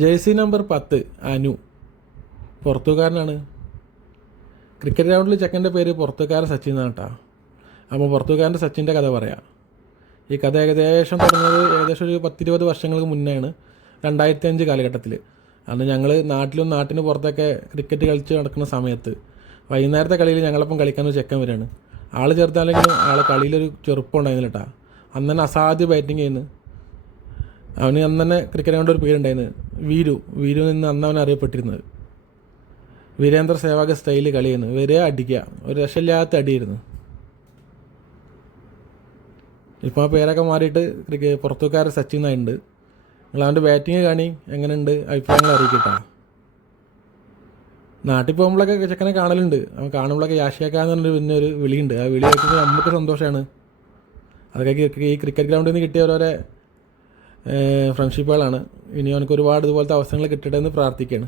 Jersey number 10 Anu, പുറത്തുകാരനാണ്. Cricket ഗ്രൗണ്ടിൽ ചെക്കൻ്റെ പേര് പുറത്തുകാരൻ സച്ചിൻ എന്നാണ് കേട്ടോ. അപ്പോൾ പുറത്തുകാരൻ്റെ സച്ചിൻ്റെ കഥ പറയാം. ഈ കഥ ഏകദേശം ഒരു 10-20 വർഷങ്ങൾക്ക് മുന്നെയാണ്, 2005 കാലഘട്ടത്തിൽ. അന്ന് ഞങ്ങൾ നാട്ടിന് പുറത്തൊക്കെ ക്രിക്കറ്റ് കളിച്ച് നടക്കുന്ന സമയത്ത് വൈകുന്നേരത്തെ കളിയിൽ ഞങ്ങളപ്പം കളിക്കാനൊരു ചെക്കൻ വരികയാണ്. ആൾ ചെറുതാണെങ്കിലും കളിയിലൊരു ചെറുപ്പം ഉണ്ടായിരുന്നില്ല കേട്ടോ. അന്ന് തന്നെ അസാധ്യ ബാറ്റിങ് ചെയ്യുന്നു. അവന് അന്ന് തന്നെ ക്രിക്കറ്റ് ഗ്രൗണ്ട് ഒരു പേരുണ്ടായിരുന്നു, വീരു നിന്ന് അന്ന് അവൻ അറിയപ്പെട്ടിരുന്നത്. വീരേന്ദ്ര സേവാഗ് സ്റ്റൈലിൽ കളിയുന്നു, വരെ അടിക്കുക, ഒരു രക്ഷയില്ലാത്ത അടിയായിരുന്നു. ഇപ്പോൾ ആ പേരൊക്കെ മാറിയിട്ട് പുറത്തുകാരൻ സച്ചിൻ ആയിട്ടുണ്ട്. നിങ്ങൾ അവൻ്റെ ബാറ്റിങ് കാണി എങ്ങനെയുണ്ട്, അഭിപ്രായങ്ങൾ അറിയിക്കട്ടാ. നാട്ടിൽ പോകുമ്പോഴൊക്കെ ചെക്കനെ കാണലുണ്ട്. അവൻ കാണുമ്പോഴൊക്കെ യാഷിയാക്കാന്ന് പറഞ്ഞൊരു പിന്നെ ഒരു വിളിയുണ്ട്. ആ വിളി കേൾക്കുമ്പോൾ നമുക്ക് സന്തോഷമാണ്. അതൊക്കെ ഈ ക്രിക്കറ്റ് ഗ്രൗണ്ടിൽ നിന്ന് കിട്ടിയ ഓരോരോ ഫ്രണ്ട്ഷിപ്പുകളാണ്. ഇനി അവനക്ക് ഒരുപാട് ഇതുപോലത്തെ അവസരങ്ങൾ കിട്ടട്ടെ എന്ന് പ്രാർത്ഥിക്കുകയാണ്.